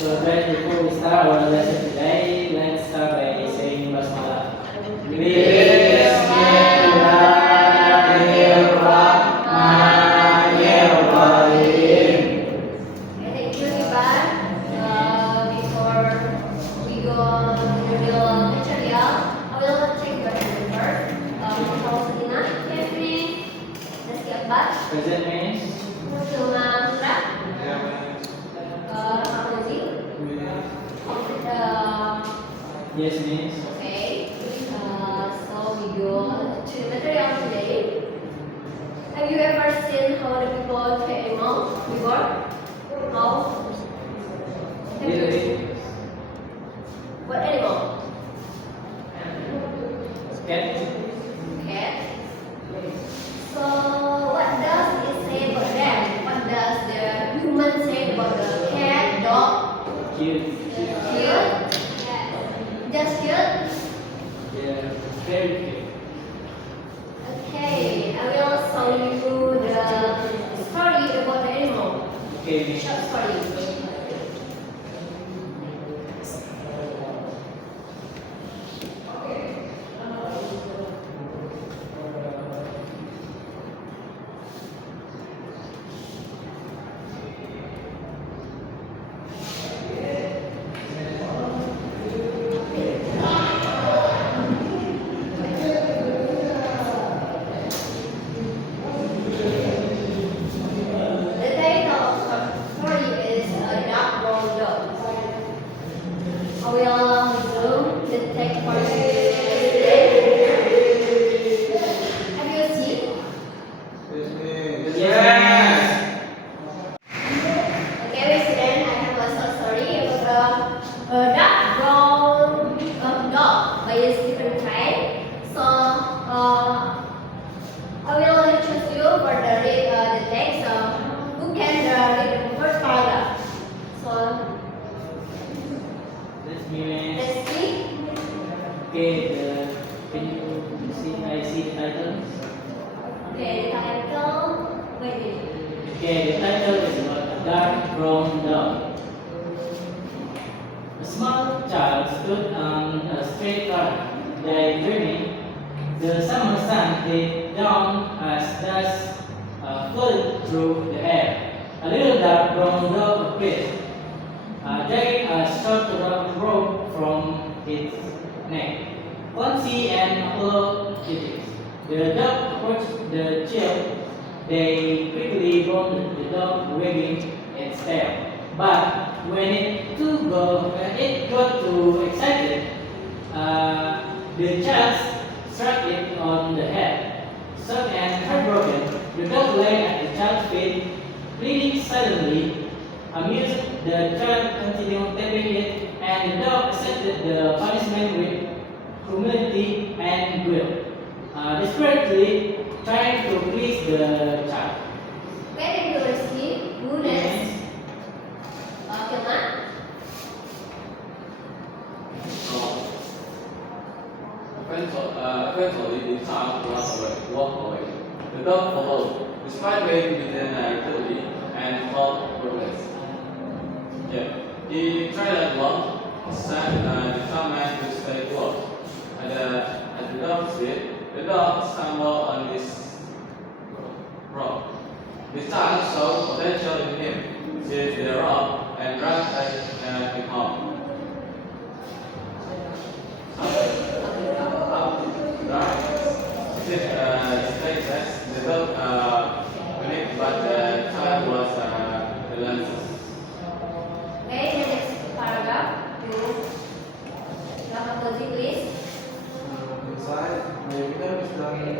So guys, before we start our lesson today, let's start by saying basmalah. Bismillahirrahmanirrahim. Thank you, Ivan. Before we go on to the real material, I will take your hand first. Kalau Selina, Kevin, Rizky Akbar, Present means Cuma Putra, Rahmat Rozi, yes means okay. So we go to the material today. Have you ever seen how the people play animal before? How? Have you seen? What animal? cat. Cat. So what does it say about them? What does the human say about the cat, dog? Cute. Cute? Just cute? Yeah, very cute. Okay, I will show you the story about the animal. Okay. Short story. The title of the story is A Dark Brown Dog. I will resume the text for you today. Have you seen? Yes. Okay, resident, I have a short story about a dark brown dog by Stephen Fry. So, I will choose you for the text. Who can read the first paragraph? So, That's me means let's see. okay. Can you see? I see the titles. Okay, the title. Wait. Okay, the title is about a dark brown dog. A small child stood on a straight line, daydreaming. The summer sun hit down as dusk floated through the air. A little dark brown dog appeared, dragging a short rope from its neck. Clumsy and apologetic, the dog approached the child. They quickly bonded, the dog wagging its tail. But when it got too excited, the child struck it on the head. Shocked and heartbroken, the dog lay at the child's feet, pleading silently. Amused, the child continued tapping it, and the dog accepted the punishment with humility and guilt, desperately trying to please the child. Where did you receive? Who next? Kilman? Eventually, the child walked away. The dog followed, despite being within activity and felt progress. Yeah. He tried along, said the child man to stay close. At the dog's feet, the dog stumbled on this rock. The child saw potential in him, seized the rock, and dragged him home. The dog panicked, but the child was relentless. Okay, the next paragraph. You. Rahmat Rozi, please. Inside, they became Islamic,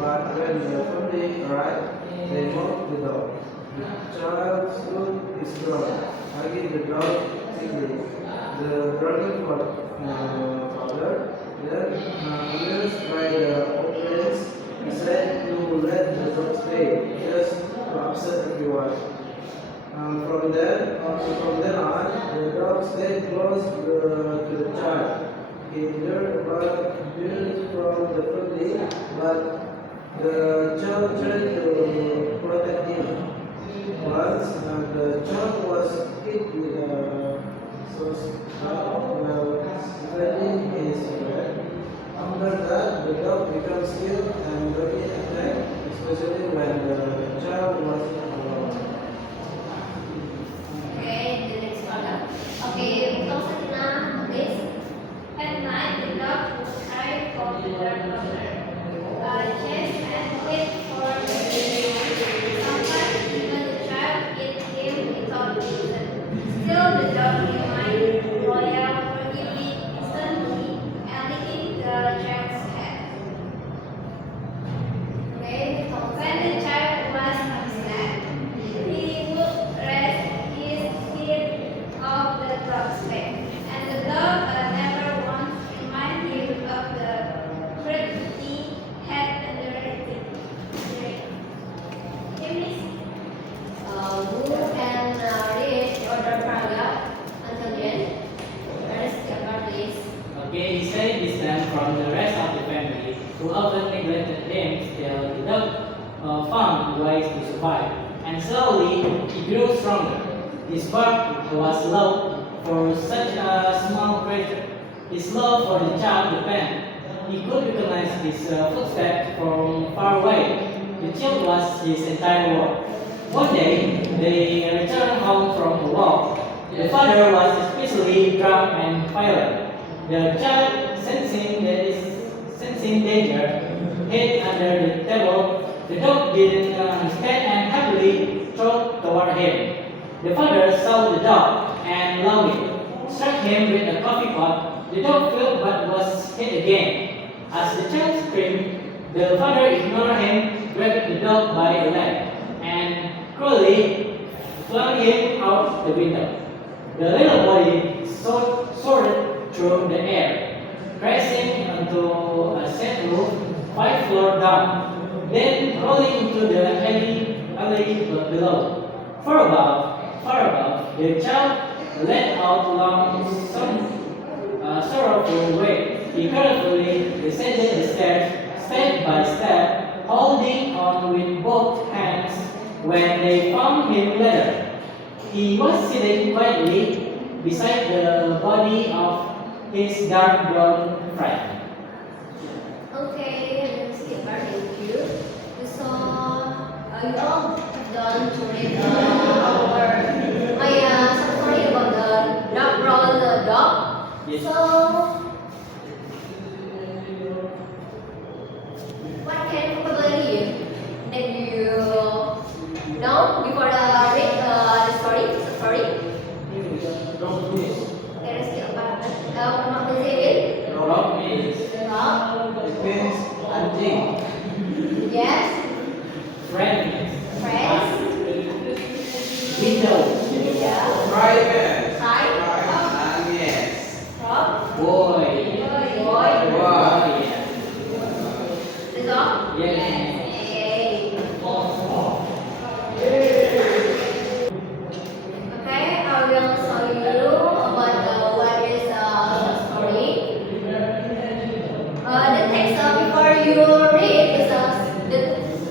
but when the family arrived, they moved the dog. The child stood his ground, hugging the dog tightly. The dragon father, then amused by the occurrence, decided to let the dog stay, just to upset everyone. From then on, the dog stayed close to the child. He learned about abuse from the family, but the child tried to protect him. Once, the child was hit with a the dog remained loyal, forgiving instantly, and licking the child's head. When the child was upset, he would rest his head on the dog's back, and the dog never once reminded him of the hurt he had undertaken. Who can read order paragraph until the end? There is the part, please. Okay, he saved his time from the rest of the family, who often neglected him till the dog found ways to survive. And slowly, he grew stronger. His bark was loud for such a small creature. His love for the child depended. He could recognize his footsteps from far away. The child was his entire world. One day, they returned home from a walk. The father was especially drunk and violent. The child, sensing danger, hid under the table. The dog didn't understand and happily trotted toward him. The father saw the dog and lovingly struck him with a coffee pot. The dog felt but was hit again. As the child screamed, the father ignored him, grabbed the dog by the leg, and cruelly flung him out the window. The little body soared through the air, crashing onto a sand roof 5 floors down, then rolling into the alley below. Far above, the child let out long, sorrowful wail. He carefully descended the stairs, step by step, holding on with both hands. When they found him later, he was sitting quietly beside the body of his dark brown friend. Okay, let's get back to you. So, you all have done to read some story about the dark brown dog. Yes. So, what kind of vocabulary that you know before read the story? Sorry. There is still what does it mean? Rock is Dog. It means anjing. Yes. friend, Friends. window, Yeah. Private. Hi. Yes. Rob. boy, Boy. Wow. The dog. Yes. Okay, I will show you about what is a story. The text before you read is the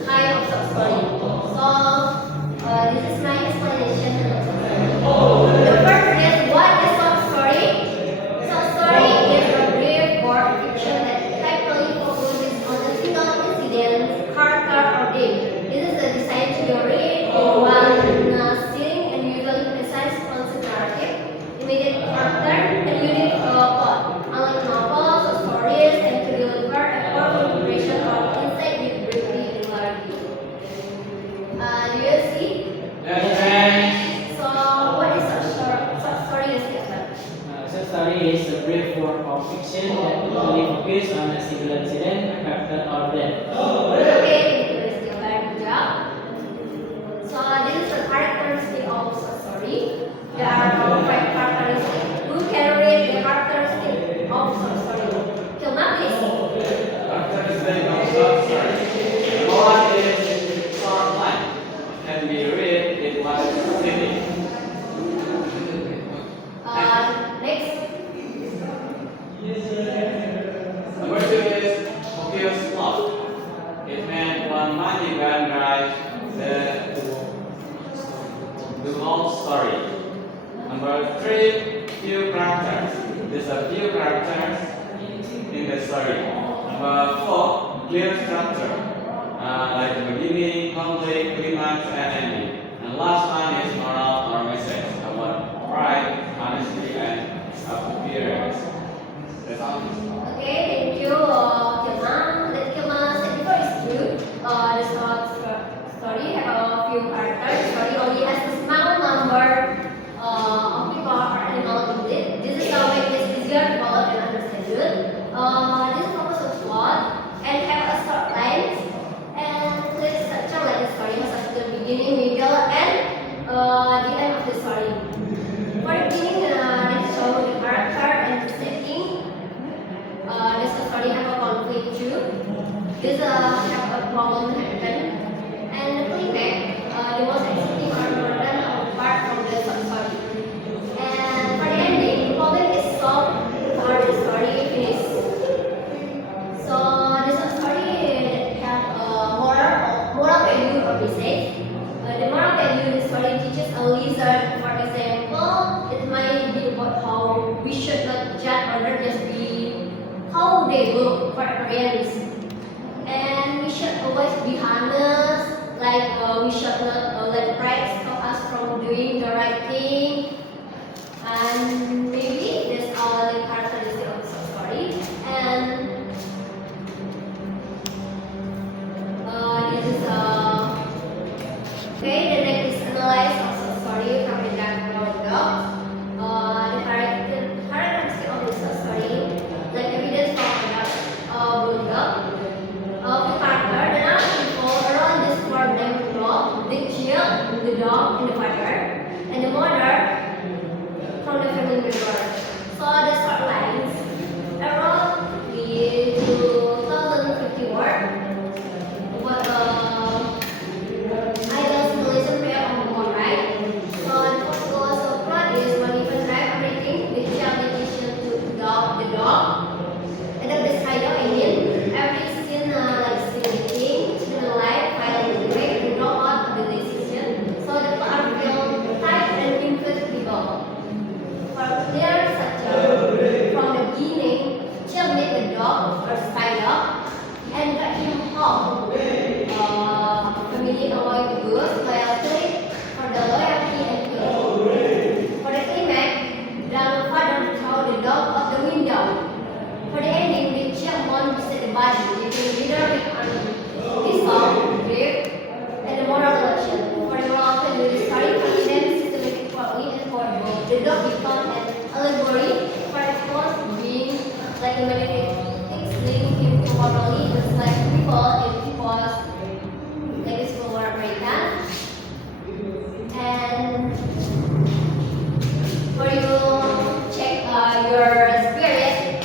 kind of short story. So this is my explanation. The first is what is short story? Short story is a brief or fiction that typically focuses on a single incident, character, or theme. This is designed to be read in one sitting and usually precise concept narrative, immediate character, and unique plot. Unlike novels or stories, and to deliver a powerful impression or insight with briefly and clarity. Do you see? Yes, So, what is short story is it? Short story is a brief work of fiction that typically focuses on a single incident, character, or theme. Okay, good job. So, this is the characteristic of short story. There are 5 characteristics. Who can read the characteristic of short story? Kilma, please. characteristic of short story. Number one is short line. Can be read in one sitting. Next. Number two is focus plot. It meant one mighty band drive the whole story. Number three, few characters. There's a few characters in the story. Number four, clear structure. Like the beginning, conflict, climax, and ending. And last one is moral or message about pride, honesty, and appearance. That's all. Okay, thank you, Kilma. That Kilma said before is true. The short story have a few characters. The story only has a small number of people for appearance. And we should always be honest, like we should not let pride stop us from doing the right thing. And maybe that's all the characteristic of the story. And this is okay. The next is analyze of the story from the background. The characteristic of the story, like evidence from the bulldog. The partner, the other people around this for them dog, the child, the dog, and the father, and the mother from the family member. So the short lines around the 2050 word. What idle symbolism prayer on the board, right? So the first goal of plot is when you drive everything, the child decision to adopt the dog. And then this idol in every scene like sleeping, children alive, filing the way, and draw out the decision. So the plot will type and include people. For clear such from the beginning, child made the dog or spy dog and got him home. Family avoid good loyalty for the loyalty and good. For the climax, the father throw the dog out the window. For the ending, the child won beside the body, giving leader on this song, grief, and the moral lesson. For the moral value, the story condemns systematic equality and for the dog become an allegory for the force being like a magnetic link him to morally enslaved people in people's like this for America. And for you check your spirit,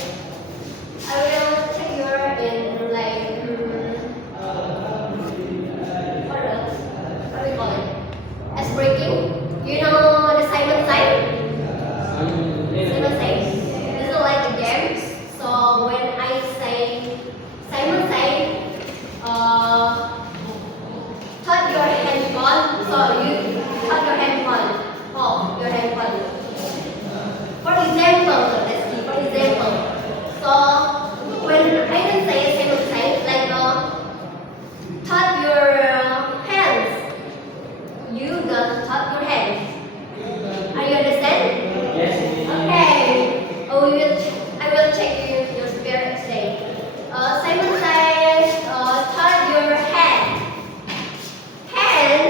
I will check your in like what do we call it? As breaking. You know the Simon sign? Simon sign. This is like a game. So when I say Simon sign, touch your handphone. So you touch your handphone. Hold your handphone. For example, let's see. For example, so when I don't say Simon sign, like touch your hands. You don't touch your hands. Are you understand? Yes. Okay. I will check your spirit state. Simon says, touch your hand. Hand.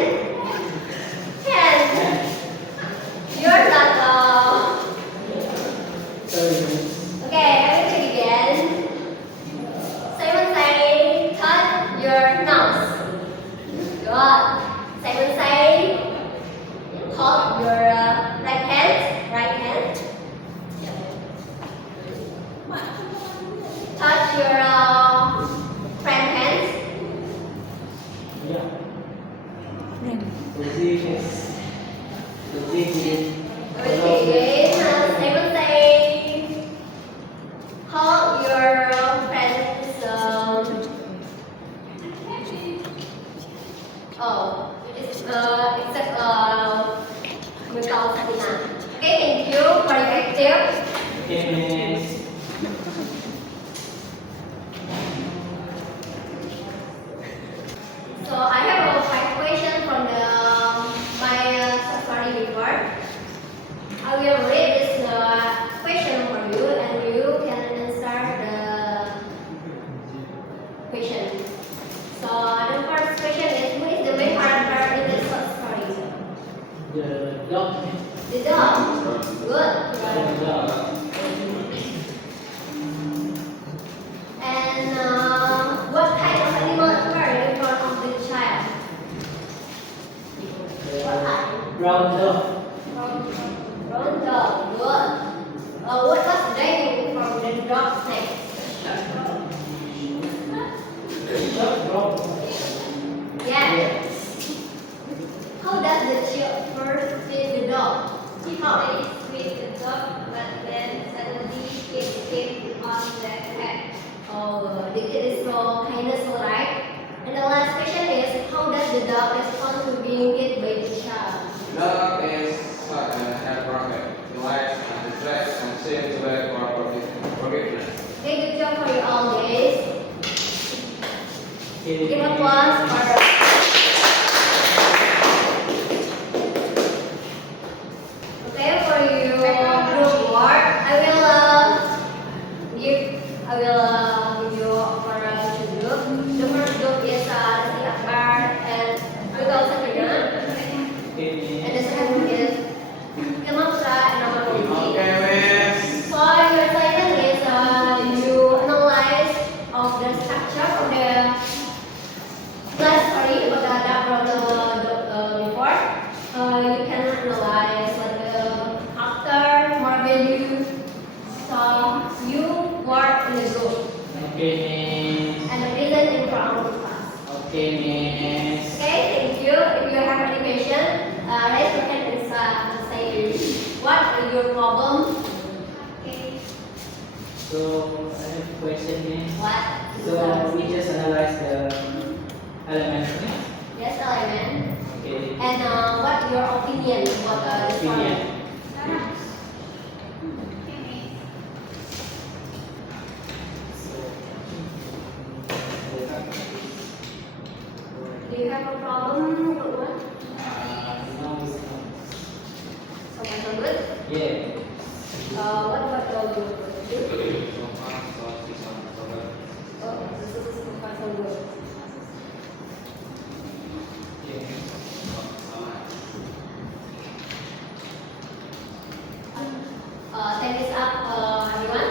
You're not. Okay, I will check again. Simon says, touch your nose. Good. Simon says, hold your right hand. Right hand. Touch your friend hands. Yeah. Positions. Okay, I will say hold your friends. Except without Satina. Okay, thank you for your active. Okay, next. So I have a 5 question from my story report. I will read this question for you, and you can answer the question. So the first question is, who is the main character in the short story? The dog. The dog. Good. The dog. And what kind of animal appeared in front of the child? What kind? Brown dog. Brown dog. Good. What was dragging from the dog's neck? Brown. Yeah. How does the child first feed the dog? How? They feed the dog, but then suddenly it came on the head. Oh, the kid is so kindness, right? And the last question is, how does the dog respond to being hit by the child? Dog is such an advocate. He likes and distracts and seems to beg for forgiveness. Okay, good job for you all, guys. applause for okay, for your group work, I will give you for two group. The first group is Nasi Akbar and Rudolf Sabrina, Okay, and the miss. second group is Imam Shah and Ahmad Rudi. Okay, miss. So your assignment is you analyze of the structure of the class story about the report. You can analyze what the after more value. So you work in the group Okay, miss. and present in front of the class. Okay, miss. Okay, thank you. If you have any question, raise your hand and say what is your problem. Okay. So I have a question, miss. What? So we just analyze the elements, miss. Yes, element. Okay. And what your opinion about this one? Opinion. Do you have a problem? Good one? No, it's So far so good. not. Yeah. What about your good? So far, so good. Oh, this is so far so good. Yeah. Time is up, everyone.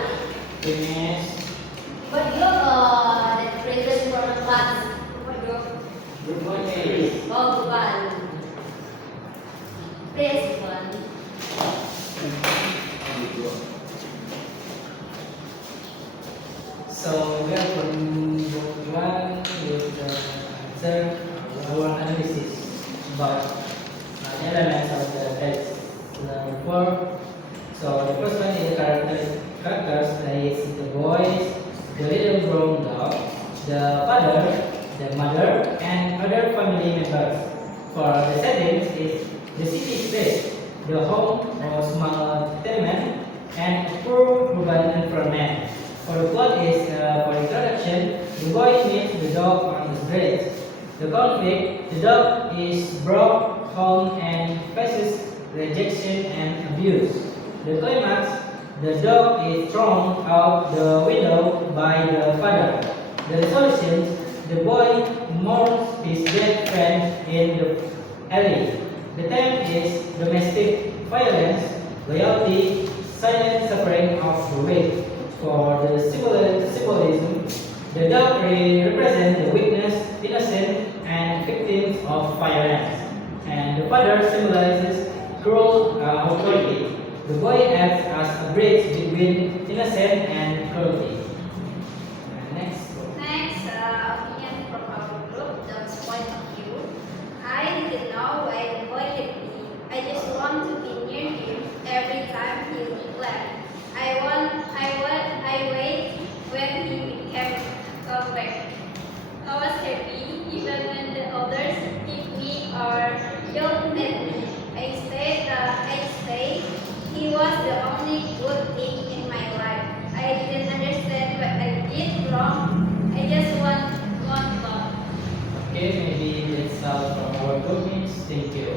Okay, miss. What group that present for the class? What group? Good one, miss. Oh, good one. Please, good one. So we are from book one with the answer our analysis about the elements of the text. Number four. So the first one is the characters. That is the boys, the little brown dog, the father, the mother, and other family members. For the settings is the city space, the home or small tenement, and a poor urban environment. For the plot is for introduction, the boy meets the dog on the street. The conflict, the dog is brought home and faces rejection and abuse. The climax, the dog is thrown out the window by the father. The resolution, the boy mourns his dead friend in the alley. The theme is domestic violence, loyalty, silent suffering of the weak. For the symbolism, the dog represents the weakness, innocent, and victims of violence. And the father symbolizes cruel authority. The boy acts as a bridge between innocence and cruelty. Next. Next, opinion from our group, John's point of view. I didn't know why the boy hit me. I just want to be near him every time he left. I wait when he became come back. I was happy even when the others hit me or yelled at me. I stayed. He was the only good thing in my life. I didn't understand what I did wrong. I just want love. Okay, maybe that's all from our group. Thank you.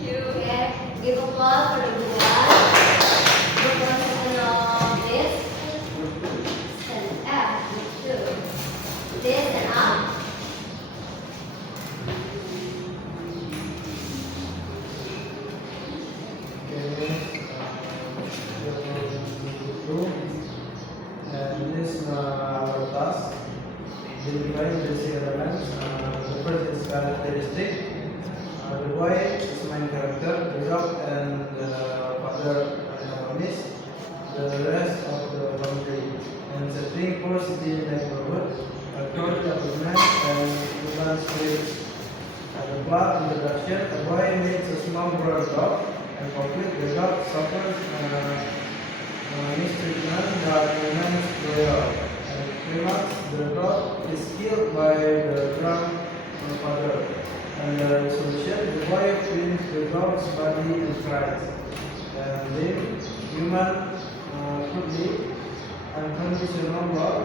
Okay, give applause for the good one. Group one second this. Stand up. Two. This and up. And this our task. We define the three elements. The first is characteristic. The boy is main character, the dog and the father protagonist. The rest of the family and setting for city neighborhood, a court apartment and urban streets. The plot introduction: a boy meets a small brown dog and conflict. The dog suffers mistreatment that remains loyal. And climax: the dog is killed by the drunk father. And the resolution: the boy finds the dog's body and cries. And then human cruelty, unconditional love,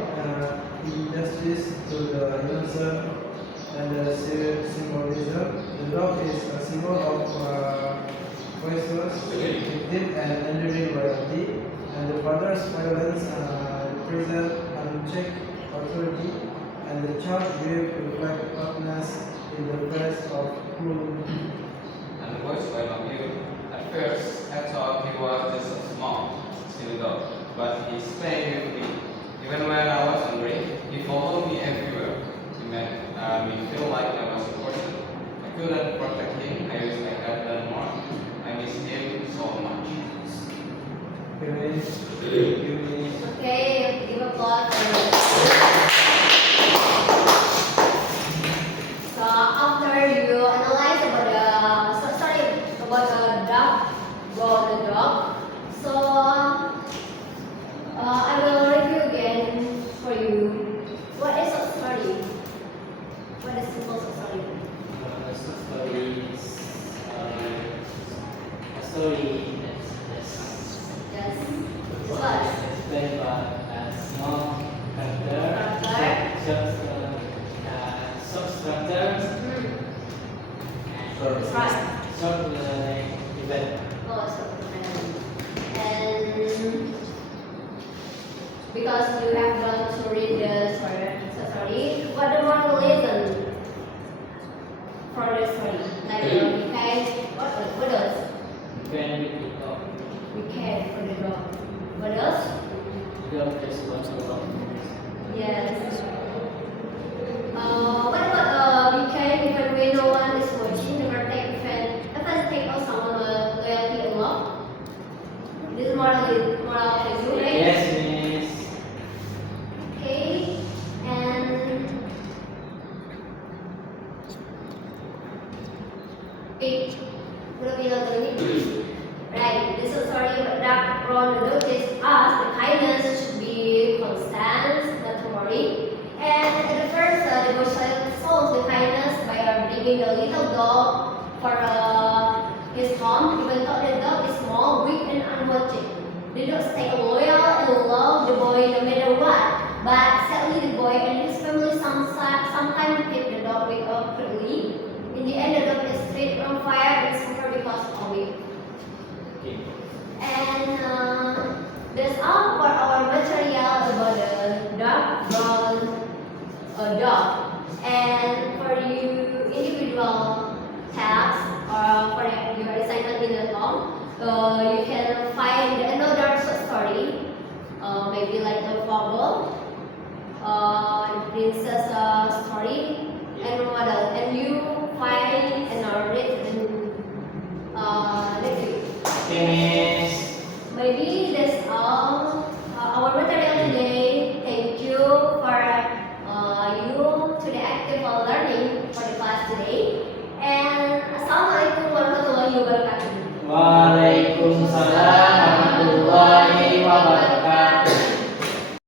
injustice to the innocent, and the symbolism. The dog is a symbol of voiceless, deep and enduring loyalty, and the father's violence represent unchecked authority, and the child grief reflect toughness in the face of cruelty. And the voice by Matthew. At first, I thought he was just a small, silly dog, but he stayed with me. Even when I was hungry, he followed me everywhere. He made me feel like I was important. I couldn't protect him. I wish I had done more. I miss him so much. Finish. Okay, give applause for So after you analyze about about the dog, so I will review again for you. What is a story? What is simple story? A story Yes. that's What? explained by a small character, short structures, That's right. short event. Oh, so and because you have gone to read the story, what the moral lesson for the story? Like okay, what else? When we pick up, We care for the dog. What else? we don't just want to love. Yes. What about we care even when no one is watching? Never take take out someone loyalty and love. This is moral value, right? Yes, miss. Okay, and it will be like right. This is sorry, but that Ron notice us the kindness should be constant, not to worry. And at the first, the boy shows the kindness by bringing the little dog for his home, even though the dog is small, weak, and unwanted. The dog stay loyal and love the boy no matter what. But sadly, the boy and his family sometimes hit the dog with cruelly. In the end, the dog is set on fire and suffer because of it. Okay. And that's all for our material about the dark brown dog. And for you individual tasks or for your assignment in the home, you can find another story, maybe like a fable, the princess story, and what else? And you find and read and next week. Okay, miss. Maybe that's all our material today. Thank you for you to the active learning for the class today. And Assalamualaikum warahmatullahi wabarakatuh. Waalaikumsalam.